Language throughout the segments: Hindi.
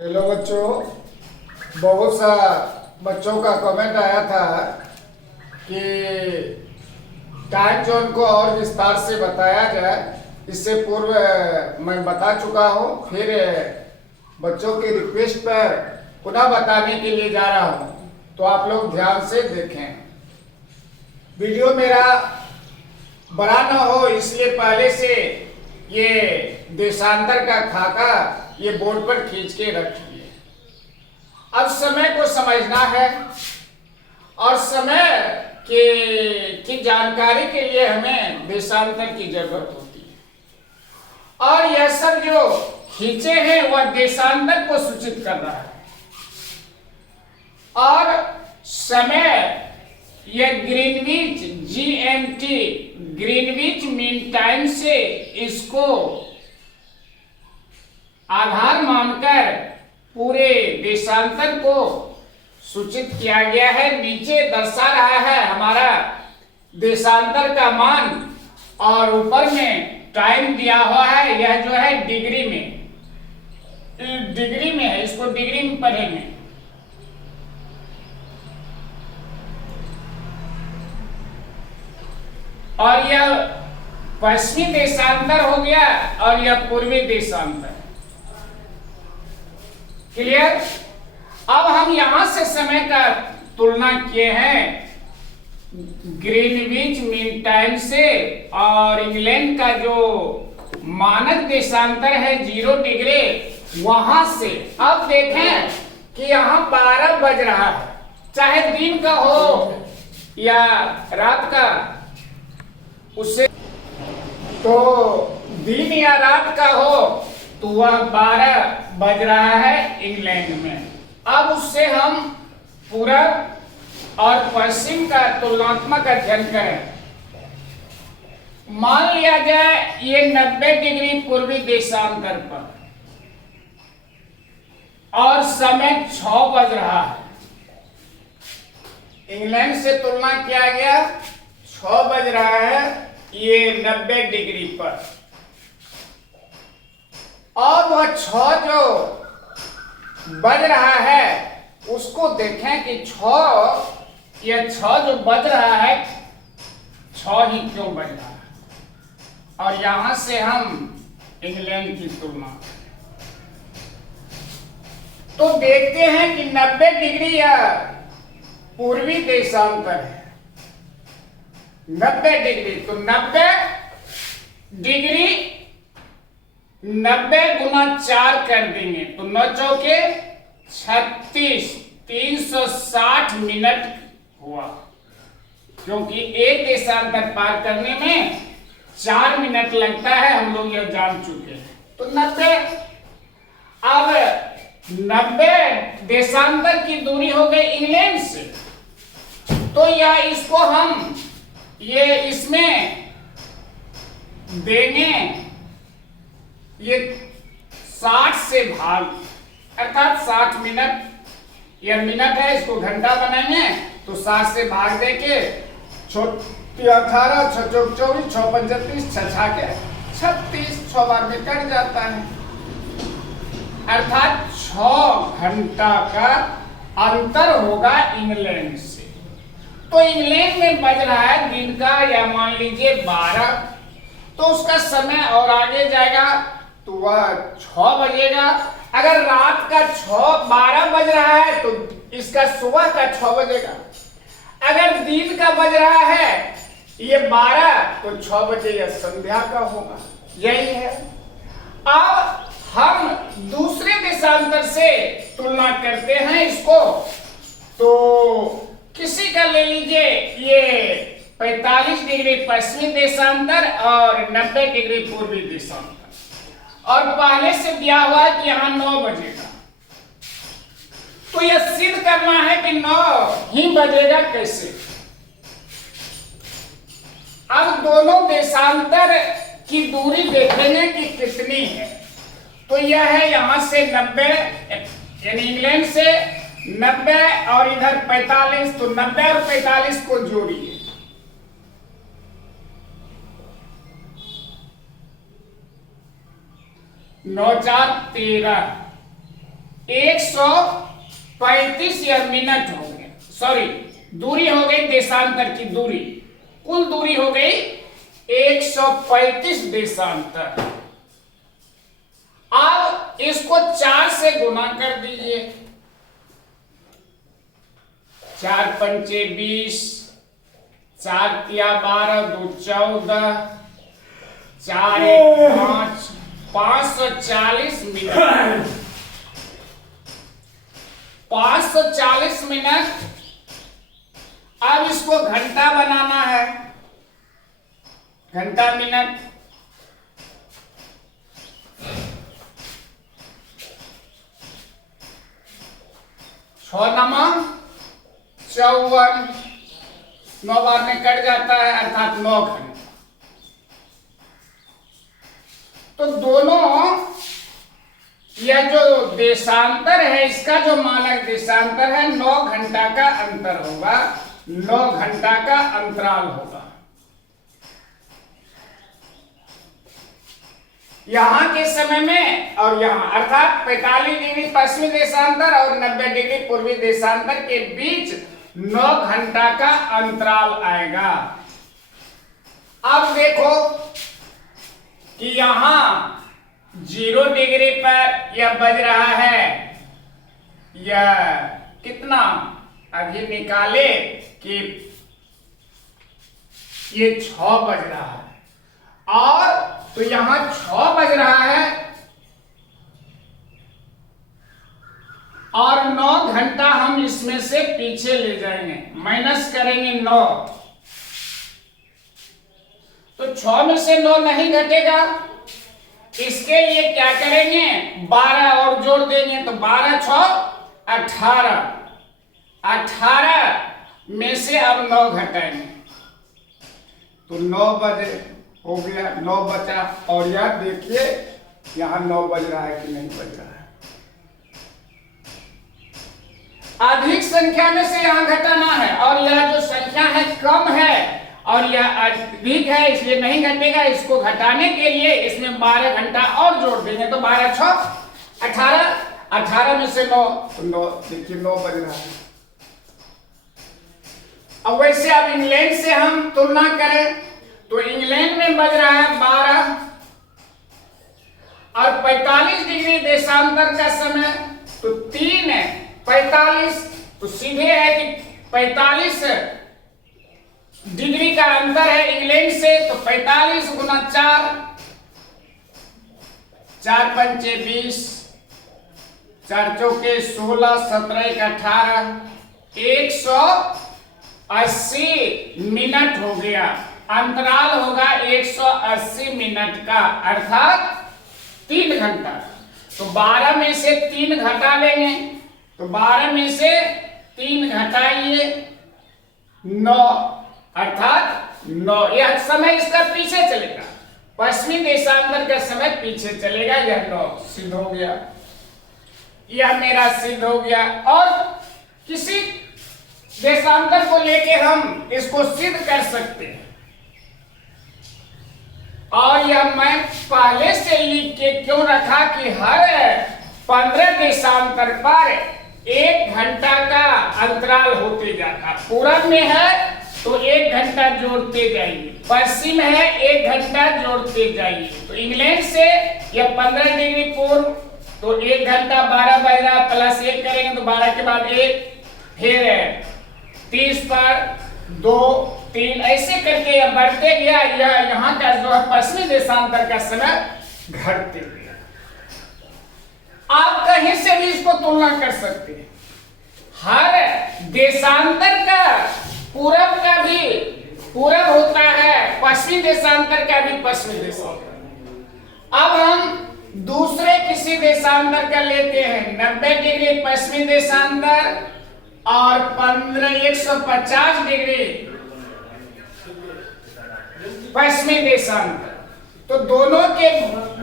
हेलो बच्चों, बहुत सा बच्चों का कमेंट आया था कि टाइम जोन को और विस्तार से बताया जाए। इससे पूर्व मैं बता चुका हूँ, फिर बच्चों की रिक्वेस्ट पर पुनः बताने के लिए जा रहा हूँ, तो आप लोग ध्यान से देखें। वीडियो मेरा बड़ा न हो इसलिए पहले से ये देशांतर का खाका ये बोर्ड पर खींच के रखिए। अब समय को समझना है और समय की जानकारी के लिए हमें देशांतर की जरूरत होती है, और यह सब जो खींचे हैं वह देशांतर को सूचित कर रहा है। और समय यह Greenwich GMT Greenwich mean time से इसको आधार मानकर पूरे देशांतर को सूचित किया गया है। नीचे दर्शा रहा है हमारा देशांतर का मान, और ऊपर में टाइम दिया हुआ है। यह जो है डिग्री में है, इसको डिग्री में पढ़ेंगे। और यह पश्चिमी देशांतर हो गया और यह पूर्वी देशांतर। क्लियर? अब हम यहां से समय का तुलना किए हैं ग्रीनविच मीन टाइम से, और इंग्लैंड का जो मानक देशांतर है 0 डिग्री वहां से। अब देखें कि यहां 12 बज रहा है, चाहे दिन का हो या रात का, उससे तो दिन या रात का हो तो वह 12 बज रहा है इंग्लैंड में। अब उससे हम पूरब और पश्चिम का तुलनात्मक अध्ययन करें। मान लिया जाए ये 90 डिग्री पूर्वी देशांतर पर और समय 6 बज रहा है। इंग्लैंड से तुलना किया गया, 6 बज रहा है ये 90 डिग्री पर, और वह 6 जो बज रहा है उसको देखें कि 6 जो बज रहा है 6 ही क्यों बज रहा है। और यहां से हम इंग्लैंड की तुलना तो देखते हैं कि 90 डिग्री या पूर्वी देशांतर है। 90 डिग्री तो 90 डिग्री 90 गुना 4 कर देंगे तो 9 चौके 36, 360 मिनट हुआ, क्योंकि एक देशांतर पार करने में 4 मिनट लगता है, हम लोग यह जान चुके हैं। तो 90, अब 90 देशांतर की दूरी हो गई इंग्लैंड से, तो यह इसको हम ये इसमें देंगे, ये 60 से भाग, अर्थात 60 मिनट, यह मिनट है, इसको घंटा बनाएंगे तो 60 से भाग देके 18, 6 चौक 24, 6 पंच 30, 6 छाके 36, 6 बार में कट जाता है, अर्थात 6 घंटा का अंतर होगा इंग्लैंड से। तो इंग्लैंड में बज रहा है दिन का, या मान लीजिए 12, तो उसका समय और आगे जाएगा तो वह 6 बजेगा। अगर रात का 12 बज रहा है तो इसका सुबह का 6 बजेगा। अगर दिन का बज रहा है ये 12 तो 6 बजे या संध्या का होगा। यही है। अब हम दूसरे देशांतर से तुलना करते हैं इसको, तो किसी का ले लीजिए ये 45 डिग्री पश्चिमी देशांतर और 90 डिग्री पूर्वी देशांतर, और पहले से दिया हुआ है कि यहां 9 बजेगा, तो यह सिद्ध करना है कि 9 ही बजेगा। कैसे? अब दोनों देशांतर की दूरी देखेंगे कि कितनी है। तो यह है यहां से 90, यानी इंग्लैंड से 90 और इधर 45, तो 90 और 45 को जोड़िए, 9 4 13, 135 यह मिनट हो गए, सॉरी दूरी हो गई, देशांतर की दूरी, कुल दूरी हो गई 135 देशांतर। अब इसको 4 से गुना कर दीजिए, 4 पंचे 20, 4 तिया 12, 2 14, 4 1 5, 540 मिनट, 540 मिनट। अब इसको घंटा बनाना है, घंटा मिनट, छह नमा 54, 9 बार में कट जाता है अर्थात 9 घंटा। तो दोनों यह जो देशांतर है, इसका जो मानक देशांतर है 9 घंटा का अंतर होगा, 9 घंटा का अंतराल होगा। यहां के समय में और यहां अर्थात 45 डिग्री पश्चिमी देशांतर और 90 डिग्री पूर्वी देशांतर के बीच 9 घंटा का अंतराल आएगा। अब देखो कि यहां 0 डिग्री पर यह बज रहा है, यह कितना अभी निकाले कि ये 6 बज रहा है, और तो यहां 6 बज रहा है और 9 घंटा हम इसमें से पीछे ले जाएंगे, माइनस करेंगे 9, तो 6 में से 9 नहीं घटेगा। इसके लिए क्या करेंगे, 12 और जोड़ देंगे, तो 12 6 18, 18 में से अब 9 घटाएंगे, तो 9 बजे हो गया, 9 बचा। और यह देखिए यहां 9 बज रहा है कि नहीं बज रहा है। अधिक संख्या में से यहां घटाना है, और यह जो संख्या है कम है और यह अधिक है इसलिए नहीं घटेगा। इसको घटाने के लिए इसमें 12 घंटा और जोड़ देंगे, तो 12 6 18, 18 में से 9, तो 9 देखिए 9 बज रहा है। अब वैसे अब इंग्लैंड से हम तुलना करें तो इंग्लैंड में बज रहा है 12 और 45 डिग्री देशांतर का समय, तो 3 है 45, तो सीधे है कि 45 डिग्री का अंतर है इंग्लैंड से, तो 45 गुना 4, 4 पंचे 20, 4 चौके 16, 17 1 18, 180 मिनट हो गया। अंतराल होगा 180 मिनट का, अर्थात 3 घंटा। तो 12 में से 3 घटा लेंगे, तो 12 में से 3 घटाइए 9, अर्थात 9। यह समय इसका पीछे चलेगा, पश्चिमी देशांतर का समय पीछे चलेगा, यह 9 सिद्ध हो गया, यह मेरा सिद्ध हो गया। और किसी देशांतर को लेके हम इसको सिद्ध कर सकते हैं, और यह मैं पहले से लिख के क्यों रखा कि हर 15 देशांतर पर 1 घंटा का अंतराल होते जाता। पूरब में है तो 1 घंटा जोड़ते जाइए, पश्चिम है 1 घंटा जोड़ते जाइए। तो इंग्लैंड से यह 15 डिग्री पूर्व, तो 1 घंटा 12 बज रहा, प्लस 1 करेंगे तो 12 के बाद 1, फिर 30 पर 2 3, ऐसे करके यह बढ़ते गया। यह यहाँ का जो है पश्चिमी देशांतर का समय घटते गया। आप कहीं से भी इसको तुलना कर सकते हैं, हर देशांतर का पूरब का भी पूरब होता है, पश्चिमी देशांतर का भी पश्चिमी देशांतर। अब हम दूसरे किसी देशांतर का लेते हैं, 90 डिग्री पश्चिमी देशांतर और 150 डिग्री पश्चिमी देशांतर। तो दोनों के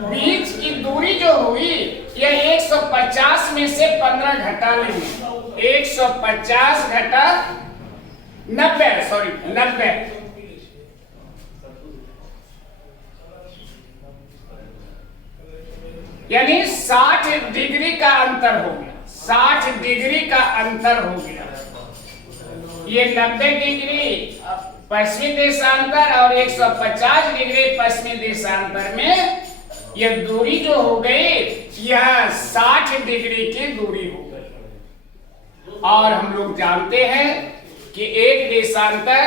बीच की दूरी जो हुई यह 150 में से 15 घटा लेंगे, 150 घटा 90, सॉरी 90, यानी 60 डिग्री का अंतर हो गया। 60 डिग्री का अंतर हो गया। ये 90 डिग्री पश्चिमी देशांतर और 150 डिग्री पश्चिमी देशांतर में यह दूरी जो हो गई, यह 60 डिग्री की दूरी हो गई। और हम लोग जानते हैं कि एक देशांतर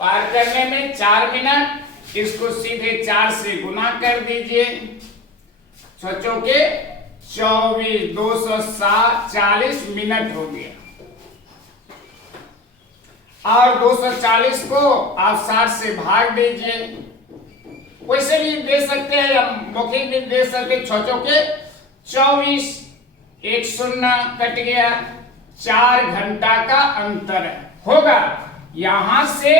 पार करने में 4 मिनट, इसको सीधे 4 से गुना कर दीजिए। सोचो के 24 240 मिनट हो गया। और 240 को आप 60 से भाग दीजिए। वैसे भी दे सकते हैं या मौखिक भी दे सकते। सोचो के 24, एक शून्य कट गया, 4 घंटा का अंतर होगा। यहां से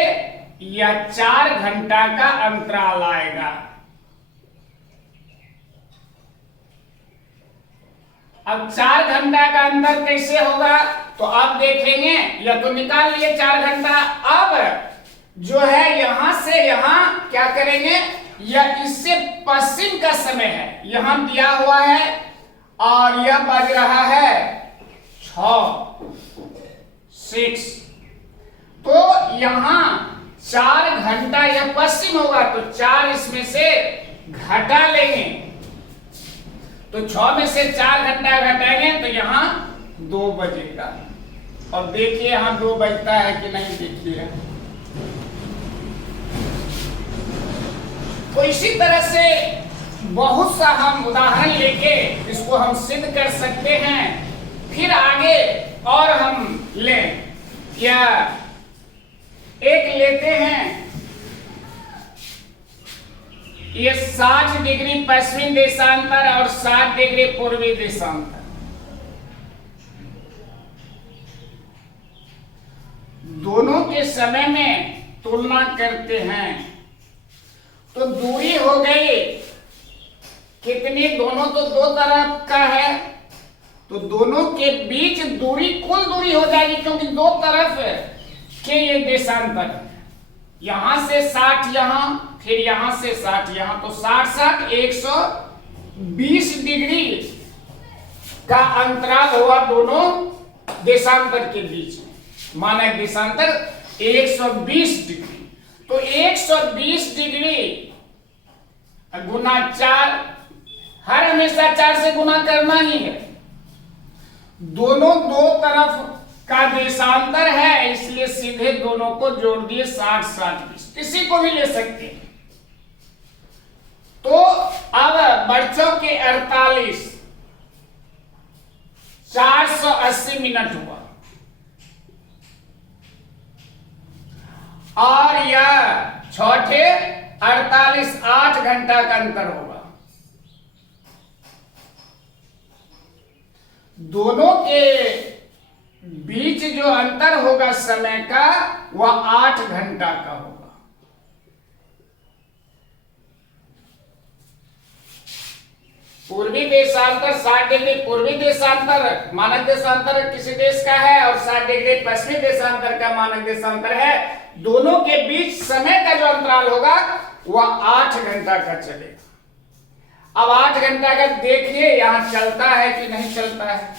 यह 4 घंटा का अंतराल आएगा। अब 4 घंटा का अंतर कैसे होगा, तो आप देखेंगे, यह तो निकाल लिए 4 घंटा। अब जो है यहां से यहां क्या करेंगे, यह इससे पश्चिम का समय है, यहां दिया हुआ है और यह बज रहा है 6। तो यहां 4 घंटा यह पश्चिम होगा, तो 4 इसमें से घटा लेंगे, तो 6 में से 4 घंटा घटाएंगे तो यहां 2 बजेगा। और देखिए यहां 2 बजता है कि नहीं, देखिए। तो इसी तरह से बहुत सा हम उदाहरण लेके इसको हम सिद्ध कर सकते हैं। फिर आगे और हम लें, या एक लेते हैं, ये 60 डिग्री पश्चिमी देशांतर और 60 डिग्री पूर्वी देशांतर। दोनों के समय में तुलना करते हैं तो दूरी हो गई कितनी, दोनों तो 2 तरफ का है, तो दोनों के बीच दूरी कुल दूरी हो जाएगी, क्योंकि 2 तरफ के ये देशांतर, यहां से 60 यहां, फिर यहां से 60 यहां, तो 60 120 डिग्री का अंतराल हुआ दोनों देशांतर के बीच में। मानक देशांतर 120 डिग्री, तो 120 डिग्री गुना 4, हर हमेशा 4 से गुना करना ही है। दोनों 2 तरफ का देशांतर है, इसलिए सीधे दोनों को जोड़ दिए 60 60 20, किसी को भी ले सकते हैं। तो अब बच्चों के 48 480 मिनट हुआ, और यह छठे 48 8 घंटा का अंतर होगा। दोनों के बीच जो अंतर होगा समय का, वह 8 घंटा का होगा। पूर्वी देशांतर 60 डिग्री पूर्वी देशांतर मानक देशांतर किसी देश का है, और 60 डिग्री पश्चिमी देशांतर का मानक देशांतर है। दोनों के बीच समय का जो अंतराल होगा वह 8 घंटा का चलेगा। अब 8 घंटा का देखिए यहां चलता है कि नहीं चलता है।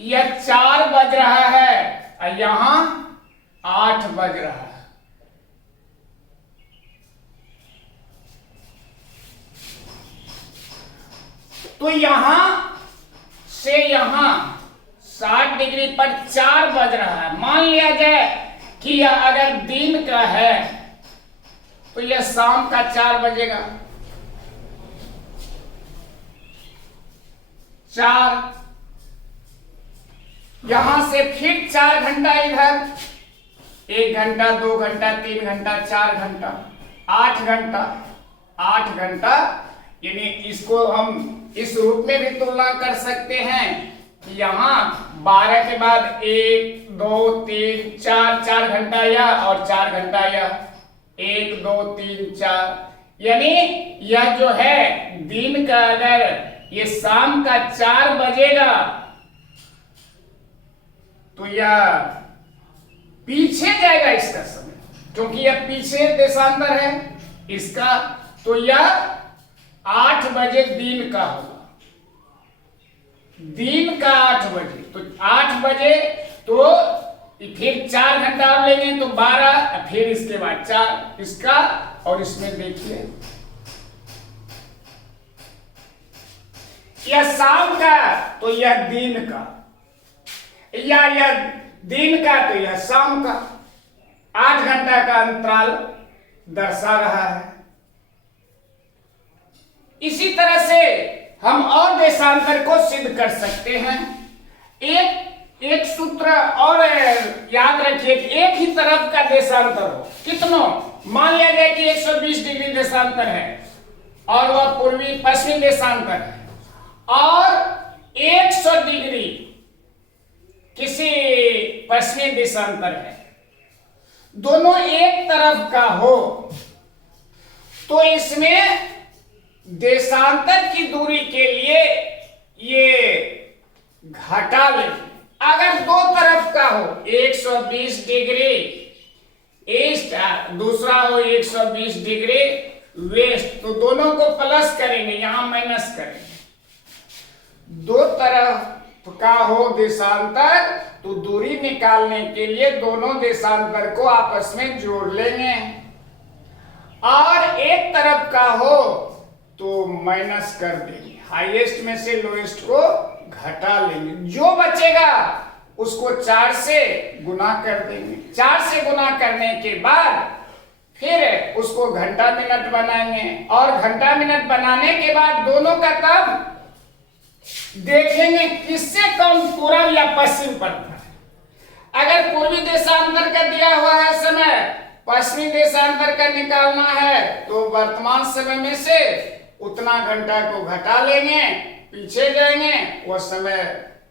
यह 4 बज रहा है और यहां 8 बज रहा है। तो यहां से यहां 60 डिग्री पर 4 बज रहा है। मान लिया जाए कि यह अगर दिन का है तो यह शाम का 4 बजेगा। 4 यहां से फिर 4 घंटा इधर, 1 घंटा 2 घंटा 3 घंटा 4 घंटा 8 घंटा 8 घंटा। यानी इसको हम इस रूप में भी तुलना कर सकते हैं कि यहां 12 के बाद 1 2 3 4 4 घंटा यह और 4 घंटा यह, 1 2 3 4। यानी यह जो है दिन का, अगर ये शाम का 4 बजेगा तो यह पीछे जाएगा इसका समय, क्योंकि यह पीछे देशांतर है इसका। तो यह 8 बजे दिन का होगा। दिन का बजे, तो फिर 4 घंटा और लेंगे तो 12, फिर इसके बाद 4 इसका, और इसमें देखिए यह शाम का तो यह दिन का, या यह दिन का तो यह शाम का, 8 घंटा का अंतराल दर्शा रहा है। इसी तरह से हम और देशांतर को सिद्ध कर सकते हैं। एक सूत्र और याद रखिए कि एक ही तरफ का देशांतर हो, कितनों, मान लिया जाए कि 120 डिग्री देशांतर है और वह पूर्वी पश्चिमी देशांतर है, और 100 डिग्री किसी पश्चिमी देशांतर है, दोनों एक तरफ का हो, तो इसमें देशांतर की दूरी के लिए ये घटा लेंगे। अगर दो तरफ का हो 120 डिग्री ईस्ट, दूसरा हो 120 डिग्री वेस्ट, तो दोनों को प्लस करेंगे, यहां माइनस करेंगे। दो तरफ का हो देशांतर, तो दूरी निकालने के लिए दोनों देशांतर को आपस में जोड़ लेंगे, और एक तरफ का हो तो माइनस कर देंगे, हाईएस्ट में से लोएस्ट को घटा लेंगे, जो बचेगा उसको 4 से गुना कर देंगे। 4 से गुना करने के बाद फिर उसको घंटा मिनट बनाएंगे, और घंटा मिनट बनाने के बाद दोनों का तब देखेंगे किससे कम पूर्व या पश्चिम पड़ता है। अगर पूर्वी देशांतर का दिया हुआ है समय, पश्चिमी देशांतर का निकालना है, तो वर्तमान समय में से उतना घंटा को घटा लेंगे, पीछे जाएंगे, वह समय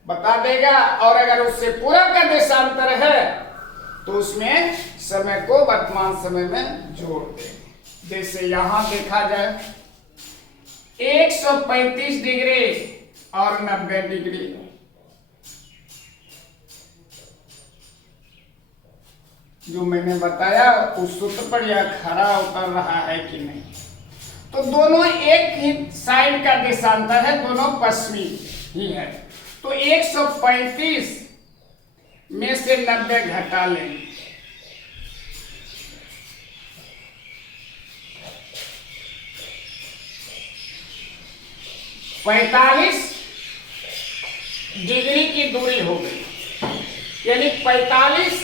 बता देगा, और अगर उससे पूर्व का देशांतर है तो उसमें समय को वर्तमान समय में जोड़ देंगे। जैसे यहां देखा जाए 135 डिग्री और 90 डिग्री, जो मैंने बताया उस सूत्र पर यह खरा उतर रहा है कि नहीं। तो दोनों एक ही साइड का देशांतर है, दोनों पश्चिमी ही है, तो 135 में से 90 घटा लेंगे, पैंतालीस डिग्री की दूरी हो गई, यानी 45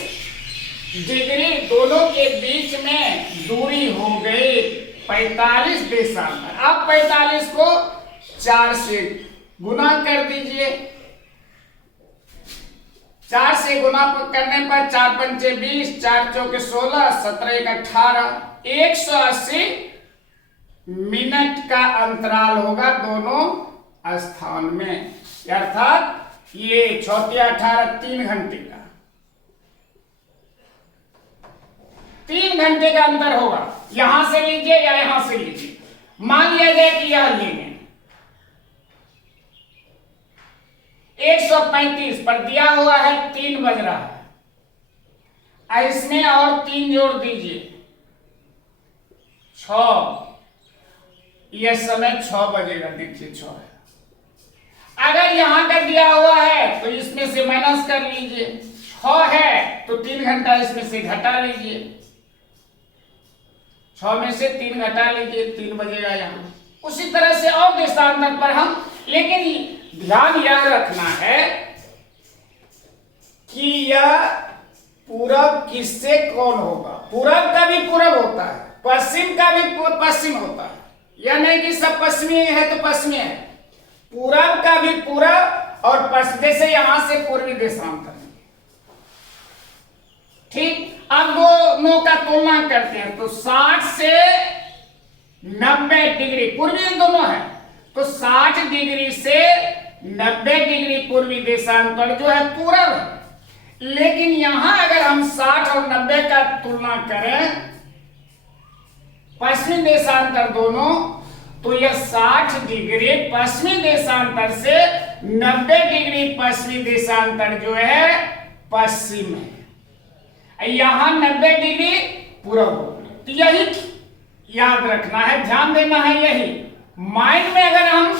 डिग्री दोनों के बीच में दूरी हो गई, 45 देशांतर। अब 45 को 4 से गुना कर दीजिए, 4 से गुना करने पर 4 पंचे 20, 4 चौके 16, 17 एक 18, 180 मिनट का अंतराल होगा दोनों स्थान में, अर्थात ये 6 18 3 घंटे का, 3 घंटे का अंतर होगा। यहां से लीजिए या यहां से लीजिए, मान लिया जाए कि यह लेंगे 135 पर दिया हुआ है 3 बज रहा है, इसमें और 3 जोड़ दीजिए 6, यह समय 6 बजेगा, देखिए 6 है। अगर यहां का दिया हुआ है तो इसमें से माइनस कर लीजिए, 6 है तो 3 घंटा इसमें से घटा लीजिए, 6 में से 3 घटा लीजिए, 3 बजेगा यहां। उसी तरह से और देशांतर पर हम, लेकिन ध्यान यह रखना है कि यह पूरब किससे कौन होगा। पूरब का भी पूरब होता है, पश्चिम का भी पश्चिम होता है, यह नहीं कि सब पश्चिमी है तो पश्चिमी है, पूरब का भी पूरब और पश्चिम, जैसे यहां से पूर्वी देशांतर, ठीक। अब दोनों का तुलना करते हैं तो 60 से 90 डिग्री पूर्वी दोनों है, तो 60 डिग्री से 90 डिग्री पूर्वी देशांतर जो है पूरब है। लेकिन यहां अगर हम 60 और 90 का तुलना करें पश्चिमी देशांतर दोनों, तो यह 60 डिग्री पश्चिमी देशांतर से 90 डिग्री पश्चिमी देशांतर जो है पश्चिम है, यहां 90 डिग्री पूरब होगी। तो यही याद रखना है, ध्यान देना है, यही माइंड में अगर हम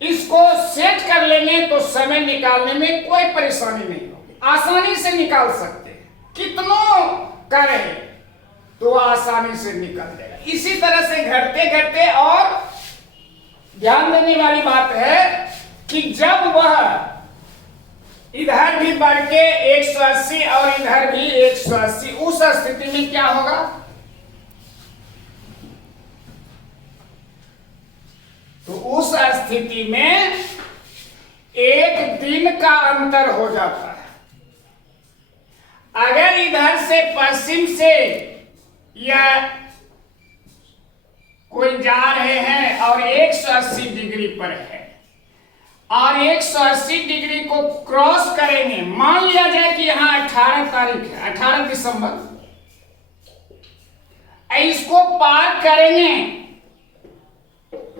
इसको सेट कर लेंगे तो समय निकालने में कोई परेशानी नहीं होगी। आसानी से निकाल सकते हैं, कितनों करे तो वह आसानी से निकल जाएगा। इसी तरह से घटते घटते, और ध्यान देने वाली बात है कि जब वह इधर भी बढ़ के 180 और इधर भी 180, उस स्थिति में क्या होगा, तो उस स्थिति में एक दिन का अंतर हो जाता है। अगर इधर से पश्चिम से या कोई जा रहे हैं और 180 डिग्री पर है और 180 डिग्री को क्रॉस करेंगे, मान लिया जाए कि यहां 18 तारीख है, 18 दिसंबर, इसको पार करेंगे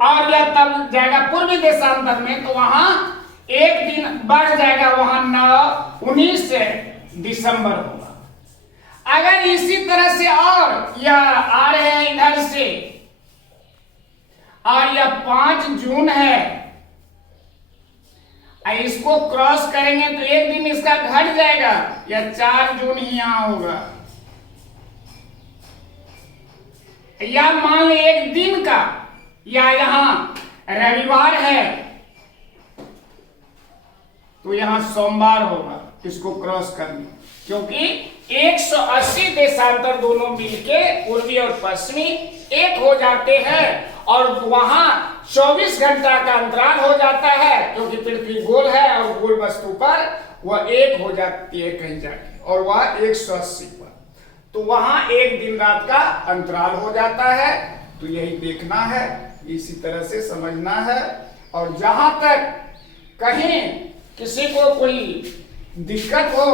और यह तब जाएगा पूर्वी देशांतर में, तो वहां एक दिन बढ़ जाएगा, वहां 19 दिसंबर होगा। अगर इसी तरह से और यह आ रहे हैं इधर से और यह 5 जून है, इसको क्रॉस करेंगे तो एक दिन इसका घट जाएगा, या 4 जून ही यहां होगा, या मान ली एक दिन का, या यहां रविवार है तो यहां सोमवार होगा इसको क्रॉस करने, क्योंकि 180 देशांतर दोनों मिलके पूर्वी और पश्चिमी एक हो जाते हैं, और वहां 24 घंटा का अंतराल हो जाता है, क्योंकि पृथ्वी गोल है और गोल वस्तु पर वह एक हो जाती है कहीं जाके, और वह 180 पर, तो वहां एक दिन रात का अंतराल हो जाता है। तो यही देखना है, इसी तरह से समझना है। और जहां तक कहीं किसी को कोई दिक्कत हो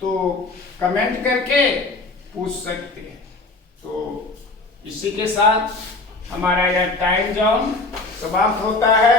तो कमेंट करके पूछ सकते हैं। तो इसी के साथ हमारा यह टाइम जोन समाप्त होता है।